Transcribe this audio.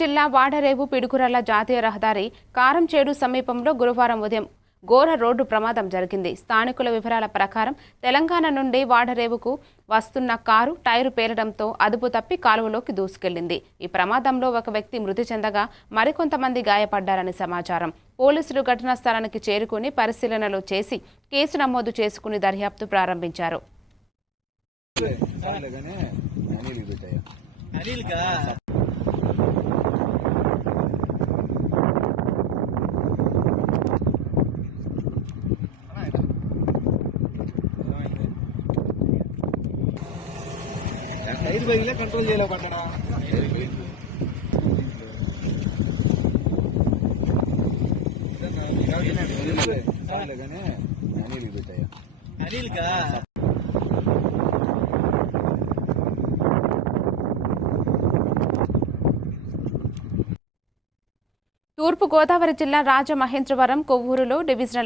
జిల్లా వాడరేవు పిడుగురాల జాతీయ రహదారి కారంచేడు సమీపంలో గురువారం ఉదయం ఘోర రోడ్డు ప్రమాదం జరిగింది. స్థానికుల వివరాల ప్రకారం తెలంగాణ నుండి వాడరేవుకు వస్తున్న కారు టైరు పేలడంతో అదుపు తప్పి కాలువలోకి దూసుకెళ్ళింది. ఈ ప్రమాదంలో ఒక వ్యక్తి మృతి చెందగా మరికొంతమంది గాయపడ్డారని సమాచారం. పోలీసులు ఘటనా స్థలానికి చేరుకుని పరిశీలనలు చేసి కేసు నమోదు చేసుకుని దర్యాప్తు ప్రారంభించారు. అనిల్ టైర్ బైక్లే కంట్రోల్ చేయలేకపోతాడా చాలుగానే అనిల్ పెట్టాయి జిల్లా రాజమహేంద్రవరం కొవ్వూరులో డివిజనల్